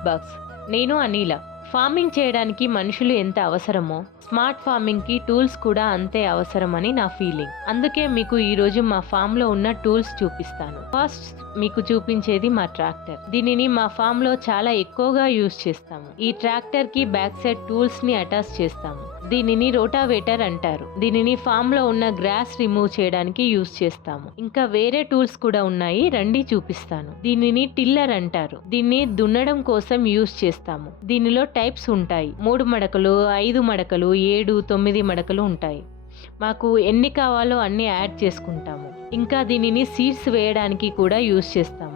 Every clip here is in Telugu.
వెల్కమ్ బాక్స్ నేను అనిల. ఫార్మింగ్ చేయడానికి మనుషులు ఎంత అవసరమో స్మార్ట్ ఫార్మింగ్కి టూల్స్ కూడా అంతే అవసరమని నా ఫీలింగ్. అందుకే మీకు ఈ రోజు మా ఫామ్లో ఉన్న టూల్స్ చూపిస్తాను. ఫస్ట్ మీకు చూపించేది మా ట్రాక్టర్. దీనిని మా ఫామ్లో చాలా ఎక్కువగా యూజ్ చేస్తాము. ఈ ట్రాక్టర్కి బ్యాక్ సైడ్ టూల్స్ని అటాచ్ చేస్తాము. దీనిని రోటావేటర్ అంటారు. దీనిని ఫామ్లో ఉన్న గ్రాస్ రిమూవ్ చేయడానికి యూజ్ చేస్తాము. ఇంకా వేరే టూల్స్ కూడా ఉన్నాయి. రండి చూపిస్తాను. దీనిని టిల్లర్ అంటారు. దీన్ని దున్నడం కోసం యూజ్ చేస్తాము. దీనిలో టైప్స్ ఉంటాయి. మూడు మడకలు ఐదు మడకలు ఏడు తొమ్మిది మడకలు ఉంటాయి. మాకు ఎన్ని కావాలో అన్ని యాడ్ చేసుకుంటాము. ఇంకా దీనిని సీడ్స్ వేయడానికి కూడా యూజ్ చేస్తాము.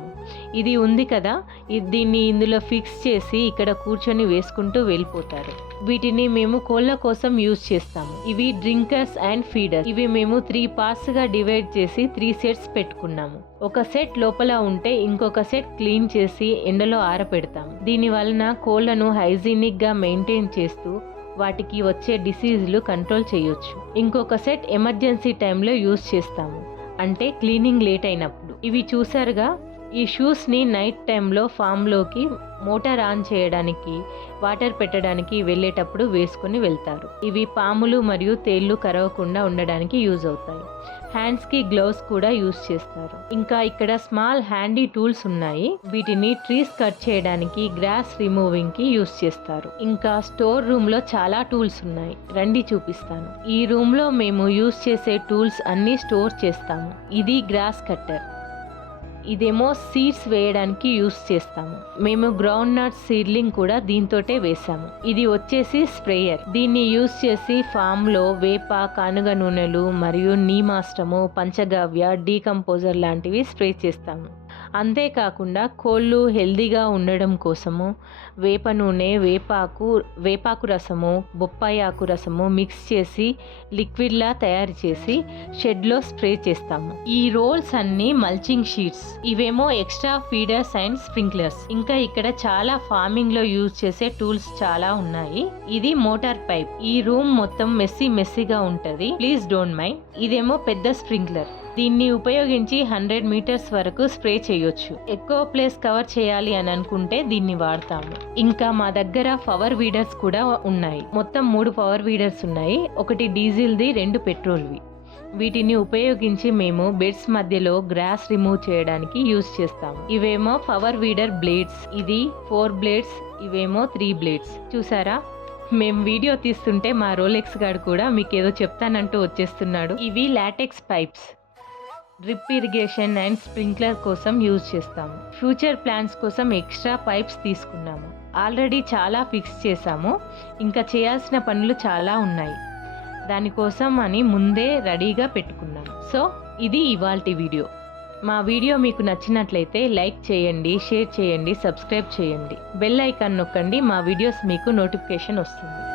ఇది ఉంది కదా దీన్ని ఇందులో ఫిక్స్ చేసి ఇక్కడ కూర్చొని వేసుకుంటూ వెళ్ళిపోతారు. వీటిని మేము కోళ్ళ కోసం యూజ్ చేస్తాము. ఇవి డ్రింకర్స్ అండ్ ఫీడర్స్ ఇవి మేము త్రీ పార్ట్స్గా డివైడ్ చేసి త్రీ సెట్స్ పెట్టుకున్నాము. ఒక సెట్ లోపల ఉంటే ఇంకొక సెట్ క్లీన్ చేసి ఎండలో ఆరపెడతాం. దీని వలన కోళ్ళను హైజీనిక్గా మెయింటైన్ చేస్తూ వాటికి వచ్చే డిసీజ్లు కంట్రోల్ చేయొచ్చు. ఇంకొక సెట్ ఎమర్జెన్సీ టైంలో యూజ్ చేస్తాము. అంటే క్లీనింగ్ లేట్ అయినప్పుడు. ఇవి చూసారుగా? ఈ షూస్ని నైట్ టైంలో ఫామ్లోకి మోటార్ ఆన్ చేయడానికి వాటర్ పెట్టడానికి వెళ్ళేటప్పుడు వేసుకొని వెళ్తారు. ఇవి పాములు మరియు తేళ్ళు కరవకుండా ఉండడానికి యూజ్ అవుతాయి. హ్యాండ్స్కి గ్లౌస్ కూడా యూజ్ చేస్తారు. ఇంకా ఇక్కడ స్మాల్ హ్యాండీ టూల్స్ ఉన్నాయి. వీటిని ట్రీస్ కట్ చేయడానికి గ్రాస్ రిమూవింగ్కి యూజ్ చేస్తారు. ఇంకా స్టోర్ రూమ్లో చాలా టూల్స్ ఉన్నాయి. రండి చూపిస్తాను. ఈ రూమ్లో మేము యూజ్ చేసే టూల్స్ అన్ని స్టోర్ చేస్తాము. ఇది గ్రాస్ కట్టర్. ఇదేమో సీడ్స్ వేయడానికి యూస్ చేస్తాము. మేము గ్రౌండ్ నట్ సీడ్లింగ్ కూడా దీంతోటే వేసాము. ఇది వచ్చేసి స్ప్రేయర్ దీన్ని యూస్ చేసి ఫామ్లో వేప కానుగ నూనెలు మరియు నీమాష్టము పంచగవ్య డీకంపోజర్ లాంటివి స్ప్రే చేస్తాము. అంతేకాకుండా కోళ్ళు హెల్దీగా ఉండడం కోసము వేప నూనె వేపాకు వేపాకు రసము బొప్పాయి ఆకు రసము మిక్స్ చేసి లిక్విడ్లా తయారు చేసి షెడ్లో స్ప్రే చేస్తాము. ఈ రోల్స్ అన్ని మల్చింగ్ షీట్స్. ఇవేమో ఎక్స్ట్రా ఫీడర్స్ అండ్ స్ప్రింక్లర్స్. ఇంకా ఇక్కడ చాలా ఫార్మింగ్లో యూజ్ చేసే టూల్స్ చాలా ఉన్నాయి. ఇది మోటార్ పైప్. ఈ రూమ్ మొత్తం మెస్సీ మెస్సీగా ఉంటది. Please don't mind. ఇదేమో పెద్ద స్ప్రింక్లర్. దీన్ని ఉపయోగించి హండ్రెడ్ మీటర్స్ వరకు స్ప్రే చేయొచ్చు. ఎక్కువ ప్లేస్ కవర్ చేయాలి అని అనుకుంటే దీన్ని వాడతాము. ఇంకా మా దగ్గర పవర్ వీడర్స్ కూడా ఉన్నాయి. మొత్తం మూడు పవర్ వీడర్స్ ఉన్నాయి. ఒకటి డీజిల్ది రెండు పెట్రోల్వి. వీటిని ఉపయోగించి మేము బెడ్స్ మధ్యలో గ్రాస్ రిమూవ్ చేయడానికి యూజ్ చేస్తాము. ఇవేమో పవర్ వీడర్ బ్లేడ్స్ ఇది ఫోర్ బ్లేడ్స్ ఇవేమో త్రీ బ్లేడ్స్. చూసారా? మేము వీడియో తీస్తుంటే మా రోలెక్స్ గాడు కూడా మీకు ఏదో చెప్తానంటూ వచ్చేస్తున్నాడు. ఇవి latex pipes. Drip irrigation and sprinkler కోసం యూజ్ చేస్తాము ఫ్యూచర్ ప్లాన్స్ కోసం ఎక్స్ట్రా పైప్స్ తీసుకున్నాము. ఆల్రెడీ చాలా ఫిక్స్ చేసాము ఇంకా చేయాల్సిన పనులు చాలా ఉన్నాయి. దానికోసం అని ముందే రెడీగా పెట్టుకున్నాం. సో ఇది ఇవాల్టి వీడియో. మా వీడియో మీకు నచ్చినట్లయితే లైక్ చేయండి షేర్ చేయండి సబ్స్క్రైబ్ చేయండి. బెల్ ఐకాన్ నొక్కండి మా వీడియోస్ మీకు నోటిఫికేషన్ వస్తుంది.